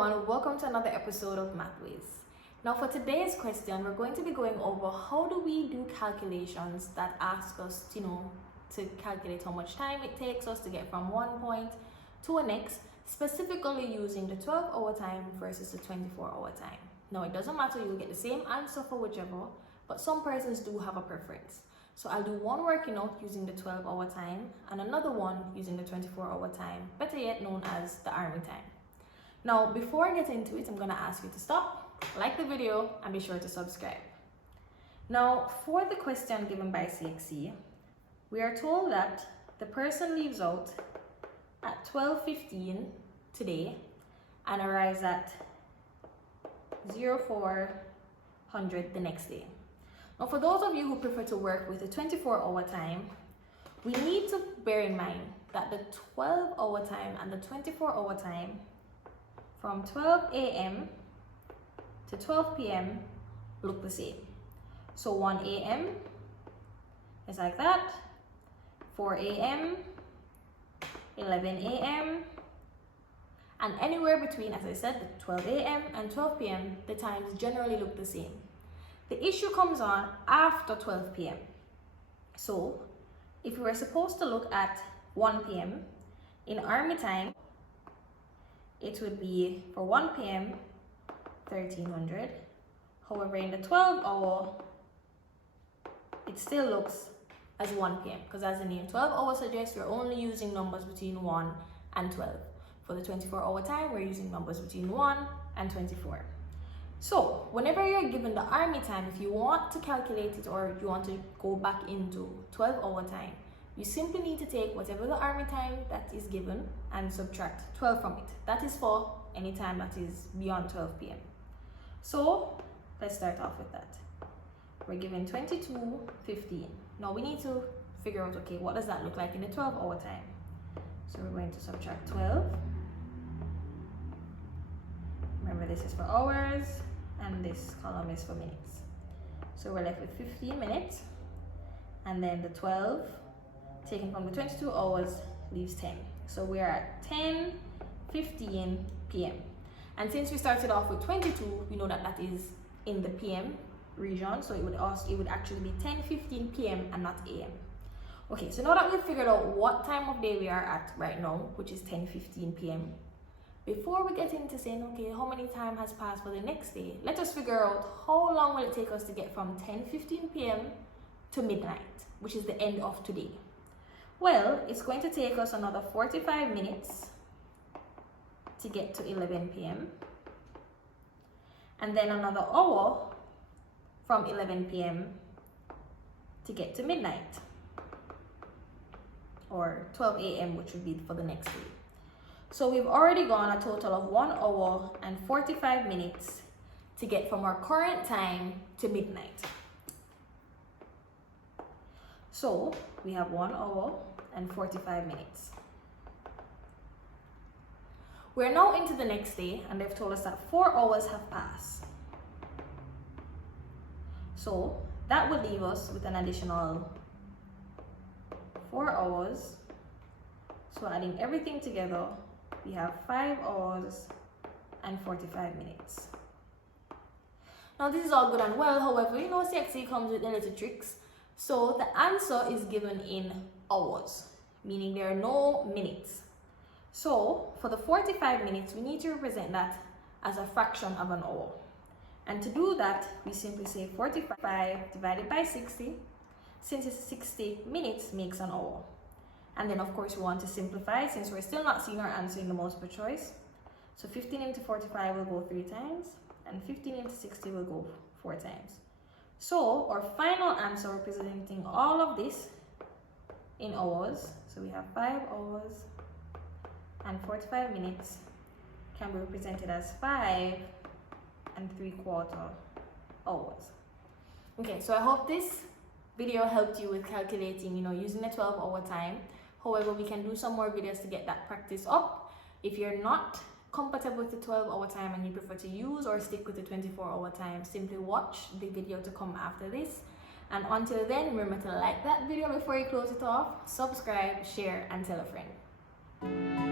everyone, welcome to another episode of Mathways. Now for today's question, we're going to be going over how do we do calculations that ask us, to calculate how much time it takes us to get from one point to a next, specifically using the 12-hour time versus the 24-hour time. Now it doesn't matter, you'll get the same answer for whichever, but some persons do have a preference. So I'll do one working out using the 12-hour time and another one using the 24-hour time, better yet known as the army time. Now, before I get into it, I'm going to ask you to stop, like the video, and be sure to subscribe. Now, for the question given by CXC, we are told that the person leaves out at 12:15 today and arrives at 0400 the next day. Now, for those of you who prefer to work with a 24-hour time, we need to bear in mind that the 12-hour time and the 24-hour time from 12 a.m. to 12 p.m. look the same. So 1 a.m. is like that, 4 a.m., 11 a.m., and anywhere between, as I said, the 12 a.m. and 12 p.m., the times generally look the same. The issue comes on after 12 p.m. So if we were supposed to look at 1 p.m. in army time, it would be for 1 p.m. 1300. However, in the 12-hour, it still looks as 1 p.m. because as the name 12 hours suggests, we're only using numbers between 1 and 12. For the 24-hour time, we're using numbers between 1 and 24. So whenever you're given the army time, if you want to calculate it or you want to go back into 12-hour time, you simply need to take whatever the army time that is given and subtract 12 from it. That is for any time that is beyond 12 p.m. So let's start off with that. We're given 22:15. Now we need to figure out, okay, what does that look like in the 12-hour time? So we're going to subtract 12. Remember, this is for hours and this column is for minutes. So we're left with 15 minutes, and then the 12 taken from the 22 hours leaves 10. So we are at 10:15 p.m. And since we started off with 22, we know that that is in the p.m. region, so it would actually be 10:15 p.m. and not a.m. Okay, so now that we've figured out what time of day we are at right now, which is 10:15 p.m., before we get into saying, okay, how many time has passed for the next day, let us figure out how long will it take us to get from 10:15 p.m. to midnight, which is the end of today. Well, it's going to take us another 45 minutes to get to 11 p.m. and then another hour from 11 p.m. to get to midnight, or 12 a.m., which would be for the next day. So we've already gone a total of 1 hour and 45 minutes to get from our current time to midnight. So we have 1 hour and 45 minutes. We're now into the next day, and they've told us that 4 hours have passed. So that would leave us with an additional 4 hours. So adding everything together, we have 5 hours and 45 minutes. Now this is all good and well, however, CXC comes with a little tricks. So the answer is given in hours, meaning there are no minutes. So for the 45 minutes, we need to represent that as a fraction of an hour. And to do that, we simply say 45 divided by 60, since it's 60 minutes makes an hour. And then of course we want to simplify since we're still not seeing our answer in the multiple choice. So 15 into 45 will go 3 times, and 15 into 60 will go 4 times. So our final answer representing all of this in hours, so we have 5 hours and 45 minutes, can be represented as 5 3/4 hours. Okay, so I hope this video helped you with calculating, using the 12-hour time. However, we can do some more videos to get that practice up. If you're not compatible with the 12-hour time and you prefer to use or stick with the 24-hour time, simply watch the video to come after this. And until then, remember to like that video before you close it off, subscribe, share, and tell a friend.